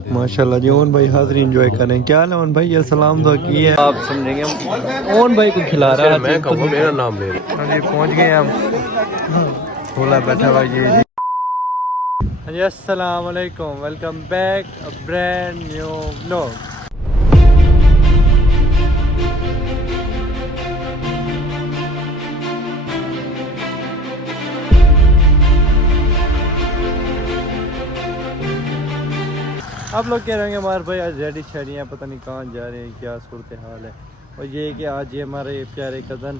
माशाल्लाह जी ओन भाई हाजिरी एंजॉय कर रहे हैं। क्या हाल है ओन भाई? ये सलाम तो की है, आप समझेंगे ओन भाई को खिला रहा है। मैं कहूँ मेरा नाम ले रहे जी, पहुंच गए हम। थोड़ा बैठा हुआ ये जी। अस्सलाम वालेकुम, welcome back a brand new vlog. आप लोग कह रहे हैं हमारे भाई आज रेडी शेडी हैं, पता नहीं कहाँ जा रहे हैं, क्या सूरत हाल है। और ये कि आज ये हमारे प्यारे कज़न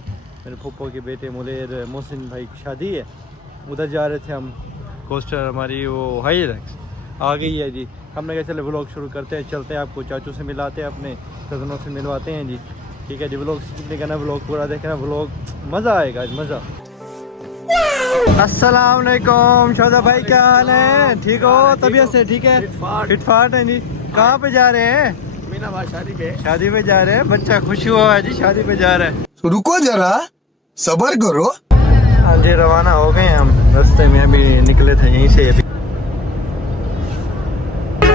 मेरे फूफो के बेटे मुलेर मोहसिन भाई की शादी है, उधर जा रहे थे हम। कोस्टर हमारी वो हाईलैक्स आ गई है जी। हमने कहा चले व्लॉग शुरू करते हैं, चलते हैं आपको चाचू से मिलाते हैं, अपने कज़नों से मिलवाते हैं जी। ठीक है जी, व्लॉग कितने करना, व्लॉग पूरा देखना, व्लॉग मज़ा आएगा आज, मज़ा। अस्सलाम वालेकुम शोधा भाई, क्या हाल है? ठीक हो? तबीयत से ठीक है? फिट फाट है जी। कहाँ पे जा रहे हैं? मीनाबाद शादी पे जा रहे हैं। बच्चा खुश हुआ है जी, शादी पे जा रहे हैं। रुको जरा सब्र करो। हाँ जी, रवाना हो गए हम। रास्ते में अभी निकले थे यहीं से, अभी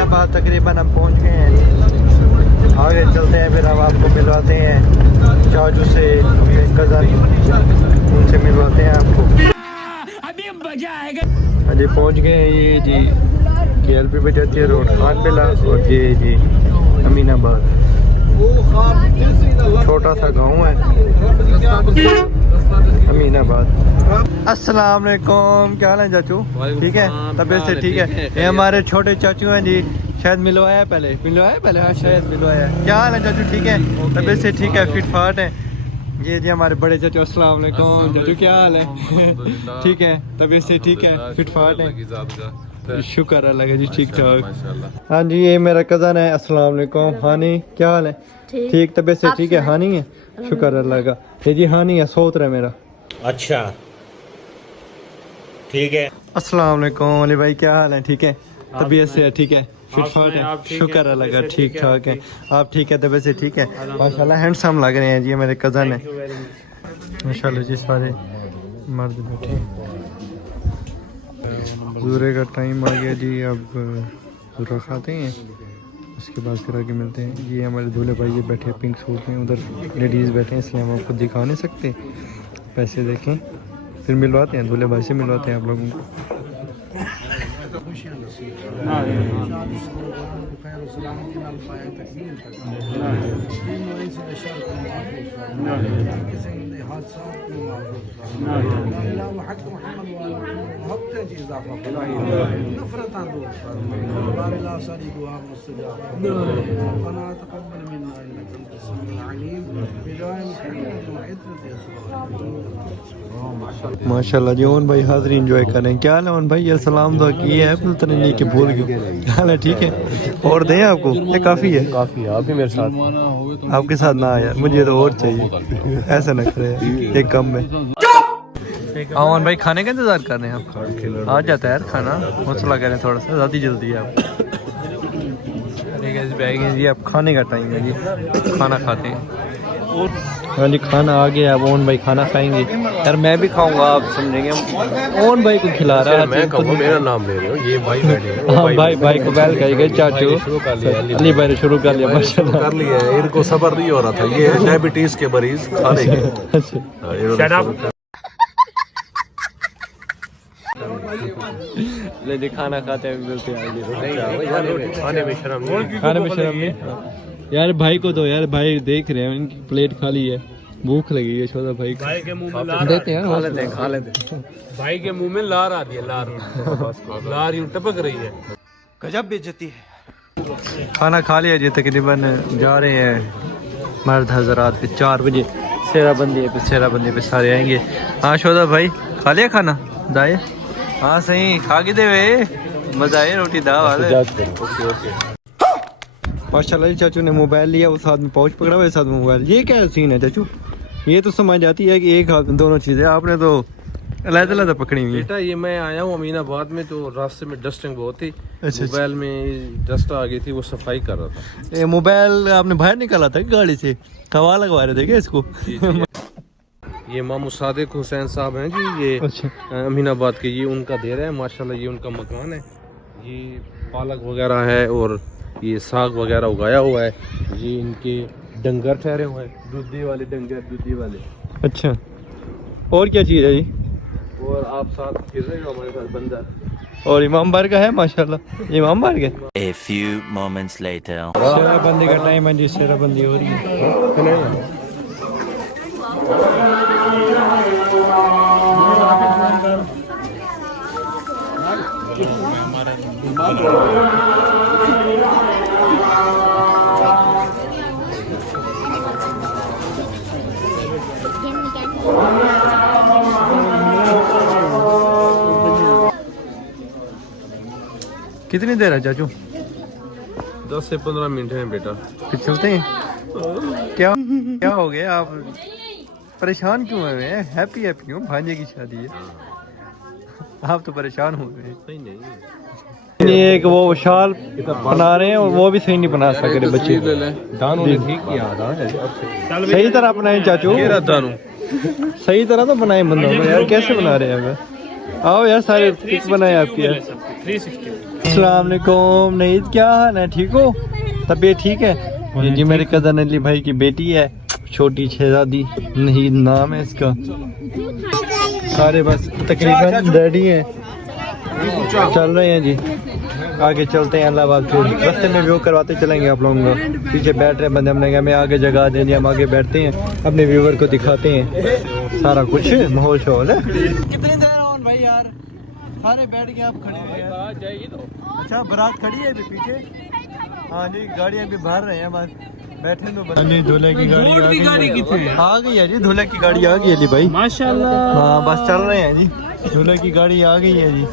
बात तकरीबन हम पहुँच गए हैं। आगे चलते हैं, फिर हम आपको मिलवाते हैं चाचू से, कज़न उनसे मिलवाते हैं आपको। हाँ जी, पहुँच गए हैं ये जी। KLP पे जाती है रोड, खान बिला, और ये जी अमीनाबाद। छोटा सा गांव है अमीनाबाद। अस्सलाम वालेकुम, क्या हाल है चाचू? ठीक है, तबीयत से ठीक है? ये हमारे छोटे चाचू हैं जी, शायद मिलवाया पहले हाँ शायद मिलवाया। क्या हाल है चाचू? ठीक है, तबीयत से ठीक है, फिट फाट है। ये जी हमारे बड़े चाचू। अस्सलाम वालेकुम चाचू, क्या हाल है? ठीक है, तबीयत से ठीक है, फिट फाट है, शुक्र अल्लाह का जी, ठीक ठाक। हाँ जी, ये मेरा कज़न है। अस्सलाम वालेकुम हानी, क्या हाल है? ठीक, तबीयत से ठीक है? हानी है, शुक्र अल्लाह का। ये जी हानी है, सोत रहा मेरा। अच्छा ठीक है। अस्सलाम वालेकुम अली भाई, क्या हाल है? ठीक है, तबीयत से ठीक है, फिट फाट है, शुक्र अल्लाह का, ठीक ठाक है। आप ठीक है, तबीयत से ठीक है? माशाल्लाह हैंडसम लग रहे हैं जी, मेरे कज़न है माशाल्लाह जी। सारे मर्द बैठे। ज़ूरे का टाइम आ गया जी, अब ज़ूरा खाते हैं, उसके बाद फिर आगे मिलते हैं। ये हमारे दूल्हे भाई ये बैठे पिंक सूट में, उधर लेडीज़ बैठे हैं, इसलिए हम आपको दिखा नहीं सकते। पैसे देखें, फिर मिलवाते हैं, दूल्हे भाई से मिलवाते हैं आप लोगों को। माशाल्लाह जी, ओन भाई हाजिरी एंजॉय कर रहे हैं। क्या हाल है ओन भाई? ये सलाम तो की है, अपने नहीं कि भूल गए। हाल है ठीक है? और दें आपको? ये काफ़ी है, काफ़ी। आप भी मेरे साथ, आपके साथ ना आया, मुझे तो और चाहिए। ऐसा ना करे, एक कम है। ओन भाई खाने का इंतजार कर रहे हैं आप? आ जाता है यार खाना, मसला करें थोड़ा सा, ज़्यादा जल्दी है आप। जी अब खाने का टाइम है जी, खाना खाते हैं। हाँ जी, खाना आ गया, अब ओन भाई खाना खाएंगे। यार मैं भी खाऊंगा, आप समझेंगे ओन भाई को खिला रहा है। मैं कहूँ मेरा नाम ले रहे हो, ये भाई बैठे हैं। हाँ भाई को बैल कहेंगे चाचू। अली भाई ने शुरू कर लिया, माशाल्लाह कर लिया है। इनको सब्र नहीं हो रहा था, ये है डायबिटीज के मरीज खाने के। ले जी, खाना खाते हैं, मिलते हैं। खाने में शर्म नहीं यार। भाई को दो यार, भाई देख रहे हैं, इनकी प्लेट खाली है, भूख लगी है। छोटा भाई के मुंह में देते हैं, खा लेते। भाई के मुंह में लार आ रही है, लार यूं टपक रही है। गजब बेइज्जती है। खाना खा लिया जी, तकरीबन जा रहे हैं मर्द हजरात पे 4 बजे सेराबंदी पे सारे आएंगे। हाँ शोधा भाई, खा लिया खाना? दाए हाँ सही, खा के दे वे, मजा आए रोटी दाल। माशाल्लाह जी, चाचू ने मोबाइल लिया, उस हाथ में पाउच पकड़ा हुआ, साथ में मोबाइल। ये क्या सीन है चाचू? ये तो समझ आती है कि एक हाथ में दोनों चीजें, आपने तो अलग-अलग पकड़ी हुई है। बेटा ये मैं आया हूँ अमीनाबाद में, तो रास्ते में डस्टिंग बहुत थी। मोबाइल में डस्ट आ गई थी, वो सफाई कर रहा था। ये मोबाइल आपने बाहर निकाला था गाड़ी से? हवा लगवा रहे थे क्या इसको? ये मामू सादिक हुसैन साहब हैं जी, ये अमीनाबाद के, ये उनका दे रहे हैं। माशाल्लाह ये उनका मकान है, ये पालक वगैरह है और ये साग वगैरह उगाया हुआ है, ये इनके डंगर ठहरे हुए हैं, दूधी वाले डंगर, दूधी वाले। अच्छा, और क्या चीज़ है जी? और आप साथ फिर रहे हो हमारे साथ बंदर। और इमाम बार का है माशाल्लाह, इमाम बार के। A few moments later. शेराबंदी का टाइम है जी, शेराबंदी हो रही है। कितनी देर है चाचू? 10 से 15 मिनट है बेटा। फिर चलते हैं। क्या क्या हो गया, आप परेशान क्यों हुए हैं? हैप्पी हैप्पी हूँ, भांजे की शादी है, आप तो परेशान हो गए। नहीं नहीं, ये एक वो शाल बना रहे हैं और वो भी सही नहीं बना सक रहे बच्चे। दानों ने ठीक किया, सही तरह बनाए चाचू, सही तरह तो बनाए बंदों ने यार, कैसे बना रहे हैं? आओ यार, सारे पिक बनाए आपकी यार। अस्सलाम वालेकुम नईद, क्या हाल है? ठीक हो? तबीयत ठीक है? ये जी मेरे कज़न अली भाई की बेटी है, छोटी शहजादी, नहीद नाम है इसका। सारे बस तकरीबन रेडी हैं, चल रहे हैं जी। आगे चलते हैं इलाहाबाद, फिर रास्ते में व्यू करवाते चलेंगे आप लोगों को। पीछे बैठ रहे बंदे, हमने कहा हमें आगे जगह दे दी, हम आगे बैठते हैं, अपने व्यूवर को दिखाते हैं सारा कुछ माहौल शोल है। कितनी देर ऑन भाई यार, सारे बैठ के आप खड़े हैं जाएगी तो। अच्छा, बारात खड़ी है अभी पीछे? हाँ जी, गाड़ियाँ भी बाहर रहे हैं बस बैठे तो। जी दूल्हे की गाड़ी आ गई है जी, दूल्हे की गाड़ी आ गई है जी भाई माशाल्लाह। हाँ बस चल रहे हैं जी, दूल्हे की गाड़ी आ गई है जी,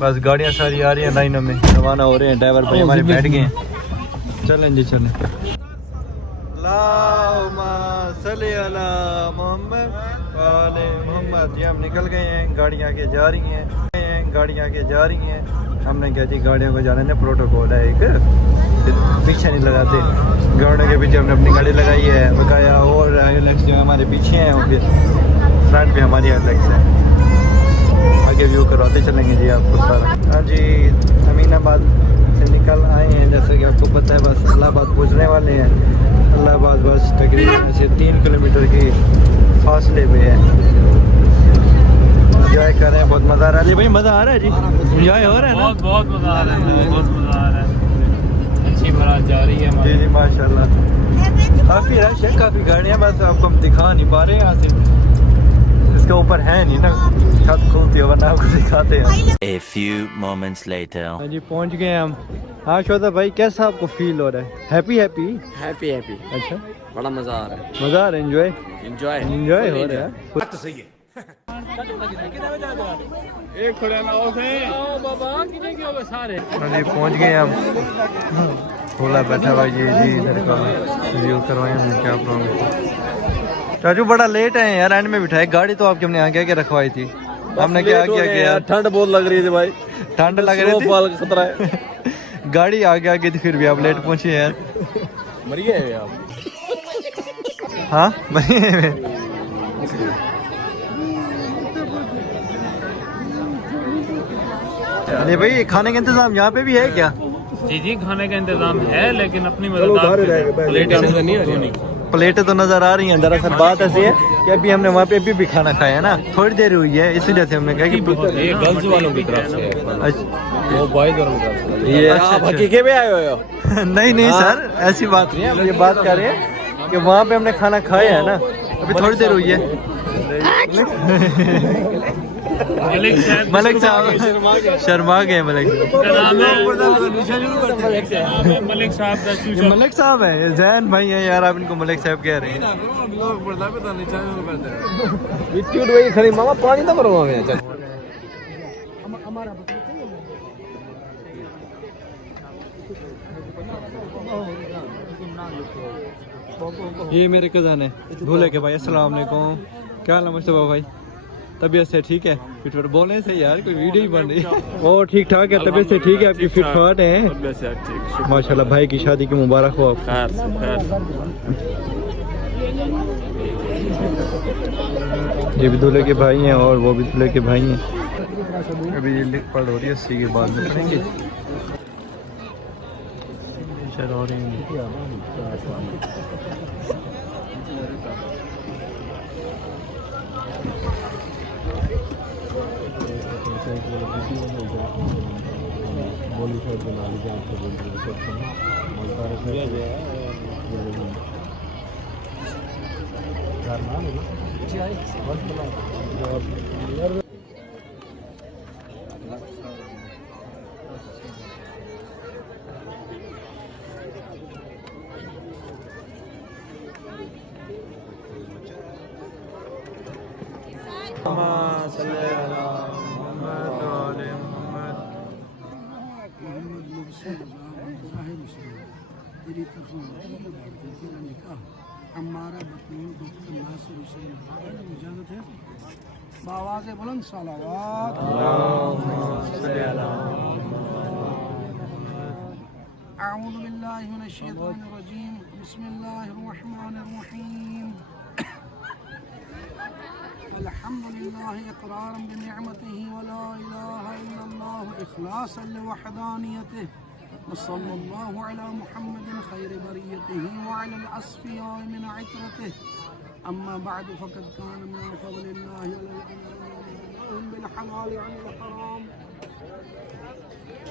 बस गाड़ियाँ सारी आ रही हैं लाइनों में, रवाना हो रहे हैं। ड्राइवर भाई हमारे बैठ गए हैं, चलें जी चलें। मोहम्मद, हम निकल गए हैं, गाड़ियाँ आगे जा रही हैं, गाड़ियाँ आगे जा रही हैं। हमने क्या जी, गाड़ियों को जाने में प्रोटोकॉल है एक, पीछे नहीं लगाते। गाड़ियों के पीछे हमने अपनी गाड़ी लगाई है बकाया, और एलेक्स जो हमारे पीछे हैं, और फ्रंट पे हमारी एलेक्स है। आगे व्यू करवाते चलेंगे जी आपको सारा। हाँ जी, अमीनाबाद से निकल आए हैं, जैसे कि आपको पता है, बस इलाहाबाद पहुँचने वाले हैं। इलाहाबाद बस तकरीबन से 3 किलोमीटर की फासले पे है। एंजॉय कर रहे हैं, बहुत मज़ा आ रहा है भाई, मज़ा आ रहा है जी, एंजॉय हो रहा है ना? बहुत मज़ा आ रहा है, बहुत मज़ा आ रहा है। अच्छी बारात जा रही है जी जी माशाल्लाह। काफ़ी रश है, काफ़ी गाड़ियाँ, बस आपको हम दिखा नहीं पा रहे हैं यहाँ से, इसके ऊपर है नहीं ना, छत खुलती है वरना आपको दिखाते हैं। A few moments later. हाँ जी, पहुँच गए हम। हाँ शोधा भाई, कैसा आपको फील हो रहा है? हैप्पी हैप्पी हैप्पी हैप्पी, अच्छा, बड़ा मज़ा आ रहा है, मज़ा आ रहा है, एंजॉय एंजॉय एंजॉय हो रहा है। बात तो सही है। एक थोड़ा ना हो से ओ बाबा कितने क्यों बस सारे। हाँ जी, पहुँच गए हम। बोला बैठा भाई जी इधर का व्यू करवाए हमने क्या प्रॉब्लम। चाचू बड़ा लेट है यार, एंड में बिठाए गाड़ी तो आपके हमने आगे आगे रखवाई थी, हमने क्या किया कि यार ठंड बहुत लग रही थी भाई, ठंड लग रही थी, खतरा है। गाड़ी आगे आगे थी, फिर भी आप लेट पहुंचे यार। मर गए आप? हाँ अरे भाई, खाने का इंतजाम यहाँ पे भी है क्या? जी जी, खाने का इंतजाम है, लेकिन अपनी मदद प्लेटें तो नजर आ रही हैं। दरअसल बात ऐसी है कि अभी हमने वहाँ पे भी खाना खाया है ना, थोड़ी देर हुई है, इसीलिए से हमने कहा कि ये गर्ल्स वालों की तरफ से है, अच्छा, वो बॉयज वालों की तरफ से। ये आप हकीके में आए हुए हो? नहीं नहीं सर, ऐसी बात नहीं है, हम ये बात कर रहे हैं कि वहाँ पे हमने खाना खाया है ना, अभी थोड़ी देर हुई है। मलिक साहब शर्मा गए। मलिक साहब मलिक साहब है, जैन भाई है यार, आप इनको मलिक साहब कह रहे हैं। मामा पानी तो भरो हमें। ये मेरे कज़न है भूले के भाई। अस्सलाम वालेकुम, क्या हाल है मुस्तफा भाई? तबीयत से ठीक है? फिट बोलने से यार कोई वीडियो ही बन रही है। ओ ठीक ठाक है, तबीयत से ठीक है, आपकी फिट फाट है माशाल्लाह। भाई की शादी की मुबारक हो आपको। ये भी दूल्हे के भाई हैं और वो भी दूल्हे के भाई हैं। अभी ये लिख पढ़ हो रही है, 80 के बाद में पढ़ेंगे। चलो रही इजाजत है बावाज़ बुलंद सलावत अऊज़ु बिल्लाहि मिनश शैतानिर रजीम बिस्मिल्लाहिर रहमानिर रहीम अल्हम्दुलिल्लाहि इक़रारन बिनिअमतिही व ला इलाहा इल्लल्लाह इख़लासन लिवहदानियतिही वसल्लल्लाहु अला मुहम्मदिन खैरि बरियतिही व अलल अस्फ़ियाइ मिन इत्रतिही अम्मा बअद फ़क़द कान मिन फ़ज़लिल्लाहि अलल बिलहलाल अनिल हराम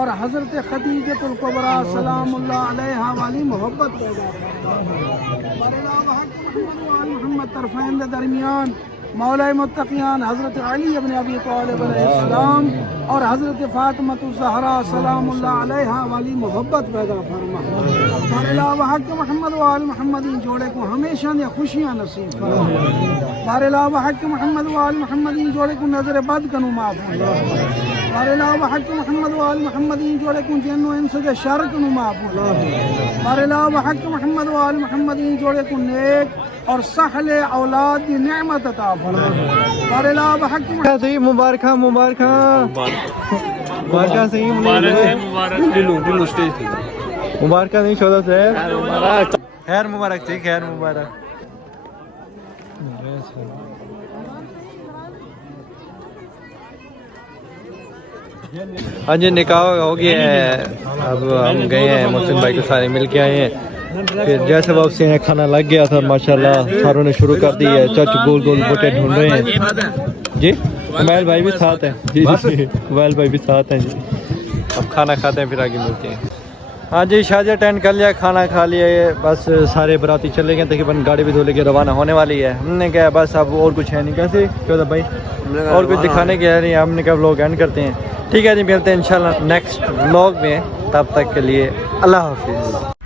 और हज़रत खदीजतुल कुबरा सलामुल्लाह अलैहा वाली मोहब्बत पैदा मोहम्मद तरफ़ैन के दरमियान मौला मुत्तक़ियान हज़रत अली इब्न अबी तालिब अलैहिस्सलाम और हज़रत फ़ातिमा ज़हरा सलामुल्लाह अलैहा वाली मोहब्बत पैदा फरमा। बारला हक़ मोहम्मद व आल मोहम्मदीन जोड़े को हमेशा ने खुशियाँ नसीब फरमा। बारला हक़ मोहम्मद व आल मोहम्मदीन जोड़े को नज़र बद कनु माफ़ फरमा। बारला हक़ मोहम्मद व आल मोहम्मदीन जोड़े को जिन्न व इंस के शर कनु माफ़ फरमा। बारला हक़ मोहम्मद व आल मोहम्मदीन जोड़े को नेक और सहले औलाद की नेमत अता फरमा। बारला हक़ सही मुबारक मुबारक मुबारक सही मुबारक नहीं चौदह से खैर मुबारक थी खैर मुबारक। हाँ जी निकाह हो गया है। अब हम गए हैं मोहसिन भाई को सारे मिल के आए हैं। फिर जैसे वापसी है खाना लग गया था माशाल्लाह सारों ने शुरू कर दी है। चाचू गोल गोल बोटे ढूंढ रहे हैं जी। उमैल भाई भी साथ हैं जी जी उमैल भाई भी साथ हैं जी। अब खाना खाते हैं फिर आगे मिलते हैं। हाँ जी शादी अटेंड कर लिया खाना खा लिया बस सारे बराती चले गए तकरीबन गाड़ी भी धो लेके रवाना होने वाली है। हमने कहा बस अब और कुछ है नहीं कैसे चौदह भाई और कुछ दिखाने के है नहीं। हमने कहा व्लॉग एंड करते हैं ठीक है जी मिलते हैं इंशाल्लाह नेक्स्ट व्लॉग में। तब तक के लिए अल्लाह हाफिज़।